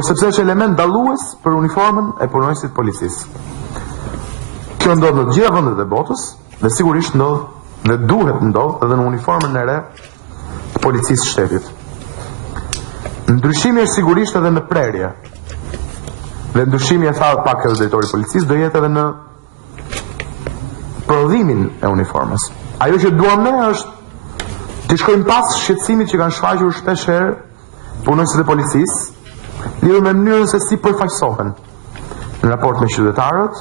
por sepse është element dallues për uniformën e punonjësit policisë. Kjo ndodh në të gjitha vendet e botës dhe sigurisht ndodh dhe duhet ndodh edhe në uniformën e re të policisë së shtetit. Ndryshimi është sigurisht edhe në prerje. Dhe ndryshimi e tha pak edhe drejtori i policisë do jetë edhe në prodhimin e uniformës. Ajo që duam ne është të shkojmë pas shqetësimit që kanë shfaqur shpesh herë punonjësit e policisë lidhur me mënyrën se si përfaqësohen në raport me qytetarët,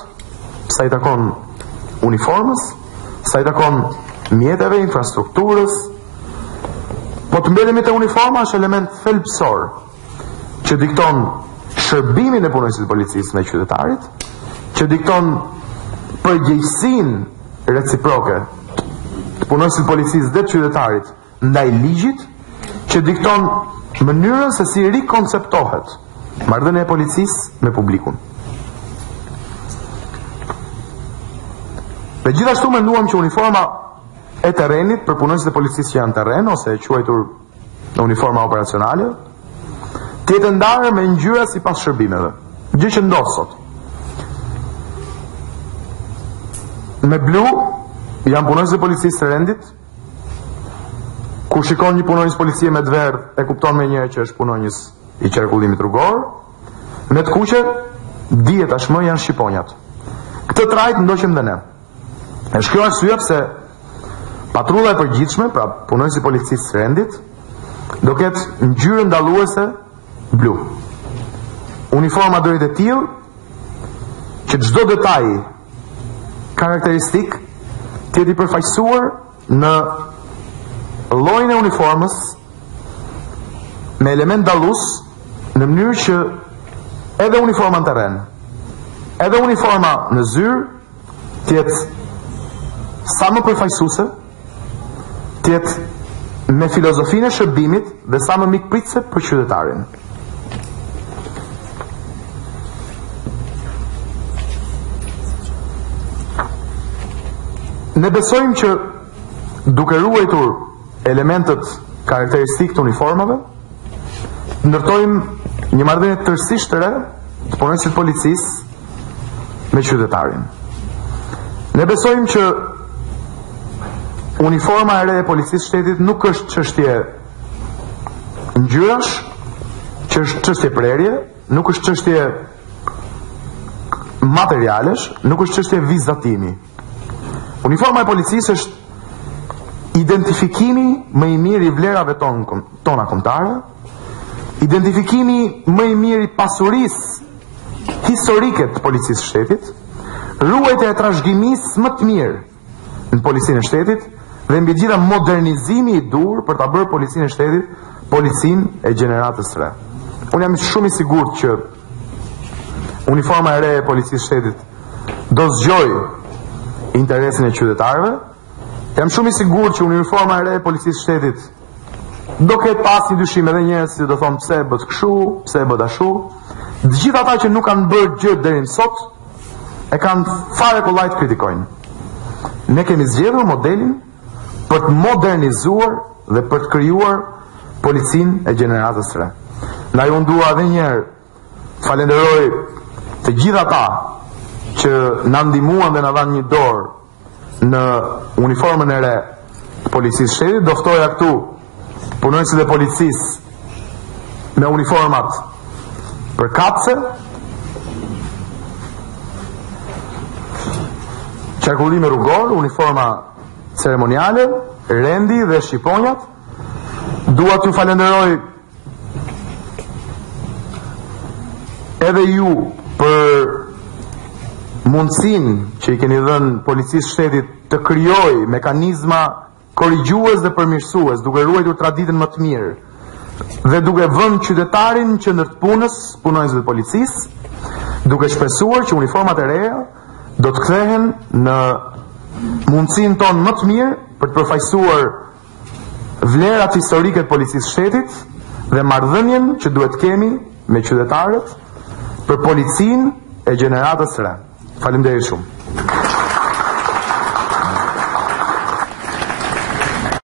sa i takon uniformës, sa i takon mjeteve, infrastrukturës. Po të mbledhemi te uniforma është element thelbësor që dikton shërbimin e punonjësit të policisë me qytetarit, që dikton përgjegjësinë reciproke të punonjësit të policisë dhe të qytetarit ndaj ligjit, që dikton mënyrën se si rikonceptohet marrëdhënia e policisë me publikun. Dhe gjithashtu menduam që uniforma e terrenit për punonjësit e policisë që janë terren ose e quajtur në uniforma operacionale të jetë ndarë me ngjyra sipas shërbimeve, gjë që ndodh sot. Me blu janë punonjësit e policisë të rendit. Kur shikon një punonjës policie me të verdh e kupton me njëherë që është punonjës i qarkullimit rrugor. Me të kuqe dihet tashmë janë shqiponjat. Këtë trajt ndoqëm dhe ne. Është kjo arsye pse patrulla e përgjithshme, pra punonjësi i policisë së rendit, do ketë ngjyrën dalluese blu. Uniforma do jetë e tillë që çdo detaj karakteristik të jetë i përfaqësuar në llojin e uniformës me element dallues në mënyrë që edhe uniforma në terren, edhe uniforma në zyrë të jetë sa më përfaqësuese, të jetë me filozofinë e shërbimit dhe sa më mikpritëse për qytetarin. Ne besojmë që duke ruajtur elementet karakteristik të uniformave, ndërtojmë një marrëdhënie tërësisht të re të punonjësit policisë me qytetarin. Ne besojmë që uniforma e re e policisë shtetit nuk është çështje ngjyrash, që është çështje prerje, nuk është çështje materialesh, nuk është çështje vizatimi. Uniforma e policisë është identifikimi më i mirë i vlerave tona kombëtare, identifikimi më i mirë i pasurisë historike të policisë së shtetit, ruajtja e trashëgimisë më të mirë në policinë e shtetit dhe mbi gjitha modernizimi i dur për ta bërë policinë e shtetit policinë e gjeneratës së re. Unë jam shumë i sigurt që uniforma e re e policisë së shtetit do zgjojë interesin e qytetarëve. Jam shumë i sigurt që uniforma e re e policisë së shtetit do ketë pas një dyshim edhe njerëz që do thonë pse bët kështu, pse bët ashtu. Të gjithë ata që nuk kanë bërë gjë deri në sot e kanë fare kollaj të kritikojnë. Ne kemi zgjedhur modelin për të modernizuar dhe për të krijuar policinë e gjeneratës së re. Ndaj unë dua edhe një herë falenderoj të gjithë ata që na ndihmuan dhe na dhanë një dorë në uniformën e re të policisë së shtetit. Do ftoja këtu punonjësit e policisë me uniformat për kapse, qarkullimi rrugor, uniforma ceremoniale, rendi dhe shqiponjat. Dua t'ju falenderoj edhe ju për mundësinë që i keni dhënë policisë së shtetit të krijojë mekanizma korrigjues dhe përmirësues, duke ruajtur traditën më të mirë dhe duke vënë qytetarin në qendër të punës, punonjësve të policisë, duke shpresuar që uniformat e reja do të kthehen në mundësinë tonë më të mirë për të përfaqësuar vlerat historike të policisë së shtetit dhe marrëdhënien që duhet kemi me qytetarët për policinë e gjeneratës së re. Faleminderit shumë.